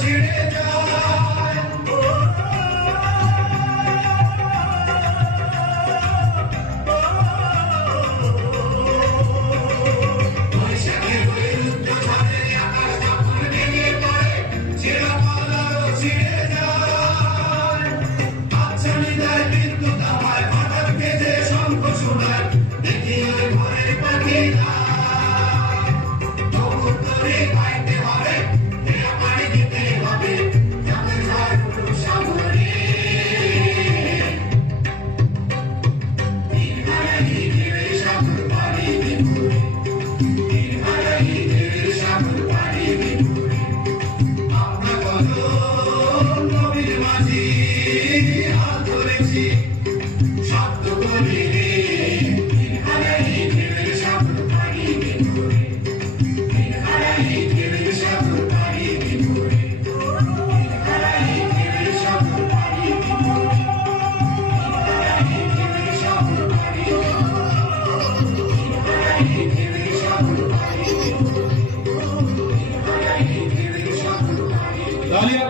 ছেড়ে Dale